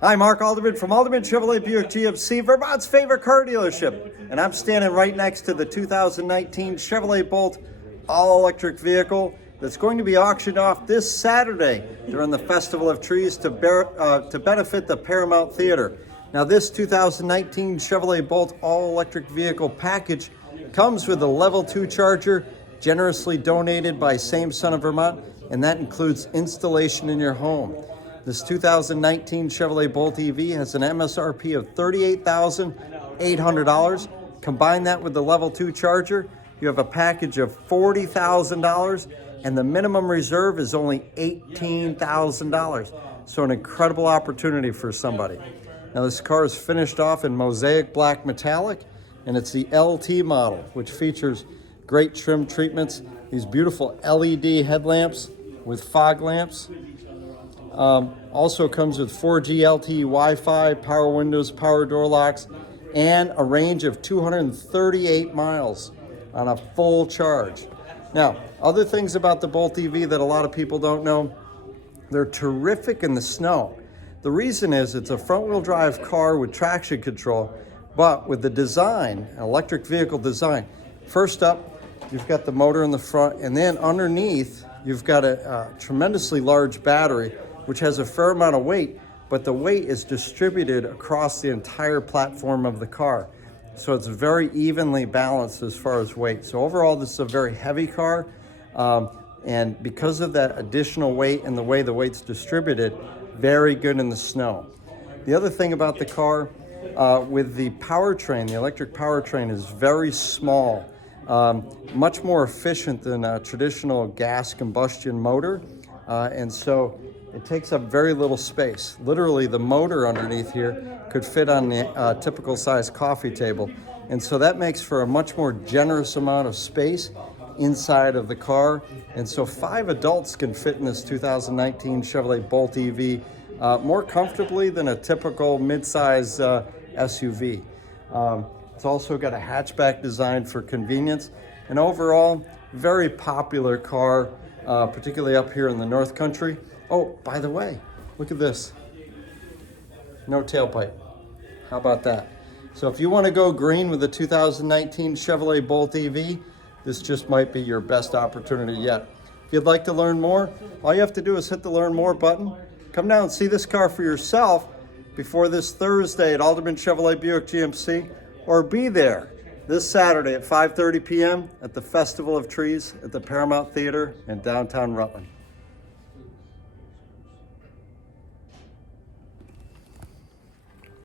Hi, Mark Alderman from Alderman Chevrolet Buick GMC, Vermont's favorite car dealership. And I'm standing right next to the 2019 Chevrolet Bolt all-electric vehicle that's going to be auctioned off this Saturday during the Festival of Trees to benefit the Paramount Theater. Now, this 2019 Chevrolet Bolt all-electric vehicle package comes with a level 2 charger generously donated by Same Sun of Vermont, and that includes installation in your home. This 2019 Chevrolet Bolt EV has an MSRP of $38,800. Combine that with the level 2 charger, you have a package of $40,000, and the minimum reserve is only $18,000. So an incredible opportunity for somebody. Now, this car is finished off in mosaic black metallic, and it's the LT model, which features great trim treatments, these beautiful LED headlamps with fog lamps. Also comes with 4G LTE Wi-Fi, power windows, power door locks, and a range of 238 miles on a full charge. Now, other things about the Bolt EV that a lot of people don't know, they're terrific in the snow. The reason is it's a front-wheel drive car with traction control, but with the design, an electric vehicle design. First up, you've got the motor in the front, and then underneath, you've got a tremendously large battery, which has a fair amount of weight, but the weight is distributed across the entire platform of the car. So it's very evenly balanced as far as weight. So overall, this is a very heavy car. And because of that additional weight and the way the weight's distributed, very good in the snow. The other thing about the car, with the powertrain, the electric powertrain is very small, much more efficient than a traditional gas combustion motor. And so it takes up very little space. Literally, the motor underneath here could fit on the typical size coffee table. And so that makes for a much more generous amount of space inside of the car. And so 5 adults can fit in this 2019 Chevrolet Bolt EV more comfortably than a typical midsize SUV. It's also got a hatchback design for convenience. And overall, very popular car, particularly up here in the North Country. Oh, by the way, look at this. No tailpipe. How about that? So if you want to go green with the 2019 Chevrolet Bolt EV, this just might be your best opportunity yet. If you'd like to learn more, all you have to do is hit the Learn More button. Come down and see this car for yourself before this Thursday at Alderman Chevrolet Buick GMC, or be there this Saturday at 5:30 p.m. at the Festival of Trees at the Paramount Theater in downtown Rutland.